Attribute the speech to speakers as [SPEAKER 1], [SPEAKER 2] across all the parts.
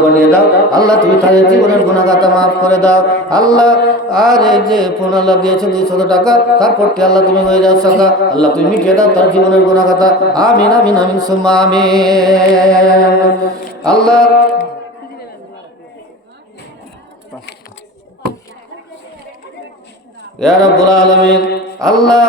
[SPEAKER 1] বানিয়ে দাও। আল্লাহ, তুমি তাদের জীবনের গুণাগাতা মাফ করে দাও। আল্লাহ, আর এই যে আল্লাহ দিয়েছে দুইশত টাকা তারপরটি আল্লাহ তুমি হয়ে যাও সাকা আল্লাহ, তুমি মিটিয়ে দাও তার জীবনের গুণাগাতা আমিন আমিন আমিন, সুম্মা, আমিন। আল্লাহ রাব্বুল আলামিন, আল্লাহ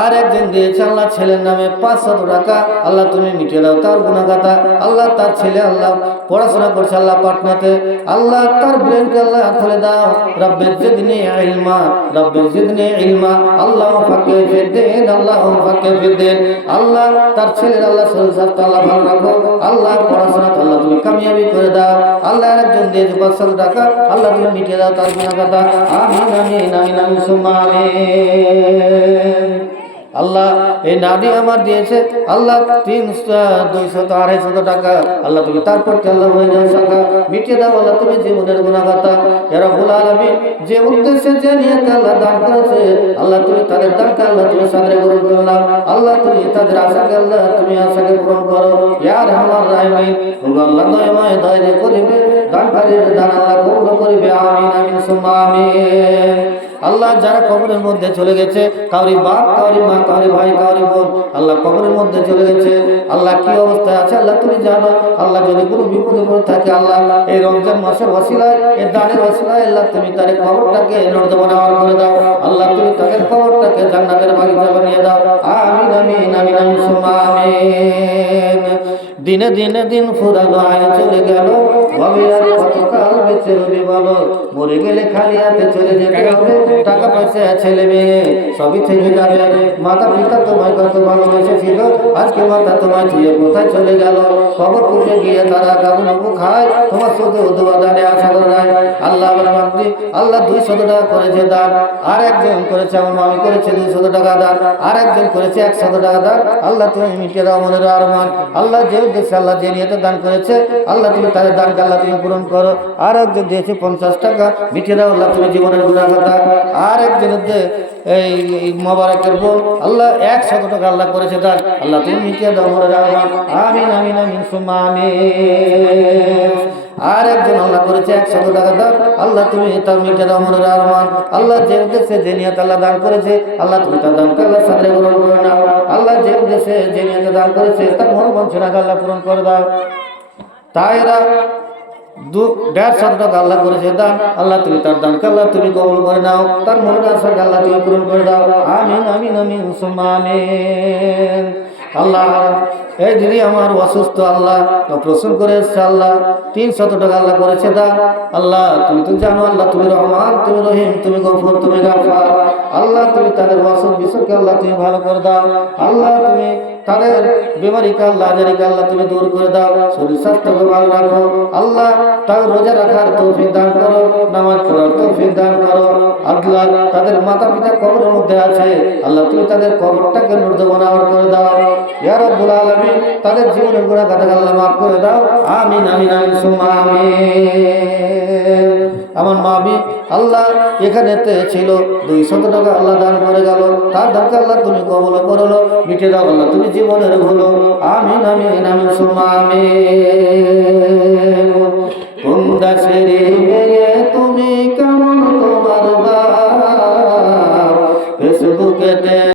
[SPEAKER 1] আর একজন দিয়েছে, আল্লাহ ছেলের নামে পাঁচশত টাকা। আল্লাহ তুমি মিটিয়ে দাও, তার গুণাগাতা আল্লাহ তার ছেলে, আল্লাহ পড়াশোনা করছে, আল্লাহ পাটনাতে। আল্লাহ তার ব্রেনকে আল্লাহ খুলে দাও। রব্বের জিদনি ইলমা রব্বের জিদনি ইলমা আল্লাহ ফাকে ফিদ্দিন, আল্লাহ ফাকে ফিদ্দিন। আল্লাহ তার ছেলের আল্লাহ শরীর স্বাস্থ্য, আল্লাহ ভালো রাখো। আল্লাহ পড়াশোনা আল্লাহ তুমি কামিয়াবি করে দাও। আল্লাহ একজন দিয়েছে পাঁচশত টাকা। আল্লাহ তুমি মিটিয়ে দাও তার গুণাগাতা আমিন আমিন আমিন আমিন আমিন। আল্লাহ, এই নাদি আমার দিয়েছে। আল্লাহ তিন দুইশত, আড়াইশত টাকা। আল্লাহ, তুমি তারপর আল্লাহ হয়ে যাও টাকা মিটিয়ে দাও, আল্লাহ, তুমি জীবনের গুণাগাতা। এরা ভুল আলমী যে উদ্দেশ্যে যে নিয়ে আল্লাহ দান করেছে, আল্লাহ, তুমি তাদের দানকে আল্লাহ, তুমি সাদরে গ্রহণ করলাম আল্লাহ, তুমি তাদের আশাকে আল্লাহ, তুমি আশাকে পূরণ করো। ইয়ার আমার রায়মাই আল্লাহ দয়ময় দয় করিবে, দানকারীর দান আল্লাহ কবুল করিবে। আমিন আমিন, সুম্মা আমিন। আল্লাহ যারা কবরের মধ্যে চলে গেছে, কাউরি বাপ, কাউরি মা, কাউরি ভাই, কাউরি বোন, আল্লাহ কবরের মধ্যে চলে গেছে। আল্লাহ কি অবস্থায় আছে? আল্লাহ তুমি জানো। আল্লাহ যদি কোনো বিপদে পড়ে থাকে, আল্লাহ এই রমজান মাসের ওসিলায় এই দানের ওসিলায় আল্লাহ তুমি তার কবরটাকে নর্দমনাওয়ার করে দাও। আল্লাহ তুমি তাদের কবরটাকে জান্নাতের বাগিচা বানিয়ে দাও। আমিন আমিন আমিন সুম্মা, আমিন। দিনে দিনে দিন ফুরালো আয় চলে গেল। ভবে আর কতকাল বেঁচে রবি বলো? মরে গেলে খালি হাতে চলে যেতে হবে। টাকা ছেলে মেয়ে সবই থেকে যাবে। মাতা পিতা তোমায় কত ভালোবেসেছিল? আজকে মাতা তোমায় ছুঁয়ে কোথায় চলে গেল? খবর পুষে গিয়ে তারা কাবু নবু খায়? তোমার শুধু দোয়া দানে আশা করায় আল্লাহ মাতৃ আল্লাহ দুই শত টাকা করেছে দান। আর একজন করেছে আমার মামি, করেছে দুই শত টাকা দান। আর একজন করেছে এক শত টাকা দান। আল্লাহ তুমি মিটিয়ে দাও মনের আরমান। আল্লাহ যে উদ্দেশ্যে আল্লাহ যে নিয়তে দান করেছে, আল্লাহ তুমি তাদের দানকে আল্লাহ তুমি পূরণ করো। আর একজন দিয়েছে পঞ্চাশ টাকা। মিটিয়ে দাও আল্লাহ তুমি জীবনের কথা আর একজনের যে এই মোবারকের বোন আল্লাহ এক শত টাকা আল্লাহ করেছে তার আল্লাহ, তুমি দাও মনের আমিন আমিন আমিন, সুম্মা আর একজন আল্লাহ করেছে একশত টাকা দান আল্লাহ, তুমি তার মিটে দাও মনের আরমান আল্লাহ। যে উদ্দেশ্যে যে নিয়ত আল্লাহ দান করেছে, আল্লাহ, তুমি তার দানকে আল্লাহ সাথে গ্রহণ করে নাও আল্লাহ যে উদ্দেশ্যে যে নিয়ত দান করেছে, তার মন বঞ্চনাকে আল্লাহ পূরণ করে দাও। তাই এরা আল্লাহ তুমি তার দানকে করে দাও। আমিন আমিন আমিন। আল্লাহ এই দিদি আমার অসুস্থ আল্লাহ, অপারেশন করে এসছে আল্লাহ, তিন শত টাকা আল্লাহ করেছে দা আল্লাহ তুমি তো জানো আল্লাহ, তুমি রহমান, তুমি রহিম, তুমি গফর, তুমি গাফার। আল্লাহ তুমি তাদের অসুখ বিসুখকে আল্লাহ তুমি ভালো করে দাও। আল্লাহ তুমি তাদের বেমারিকে আল্লাহ আজারিকে আল্লাহ তুমি দূর করে দাও। শরীর স্বাস্থ্যকে ভালো রাখো। আল্লাহ তার রোজা রাখার তৌফিক দান করো, নামাজ পড়ার তৌফিক দান করো। আল্লাহ তাদের মাতা পিতা কবরের মধ্যে আছে। আল্লাহ, তুমি তাদের কবরটাকে নর্দমনাওয়ার করে দাও। ইয়া রাব্বুল আলামিন, তাদের জীবনের গুনাহ কথা আল্লাহ মাফ করে দাও। আমিন আমিন আমিন, সুম্মা, আমিন। আমার মামি, আল্লাহ এখানেতে ছিল। দুই শত টাকা আল্লাহ দান করে গেল। তার দানকে আল্লাহ তুমি কবল করল। মিটে দাও আল্লাহ, তুমি জীবনের ভুলো। আমিন আমিন আমিন, সুম্মা, আমিন। কোন তুমি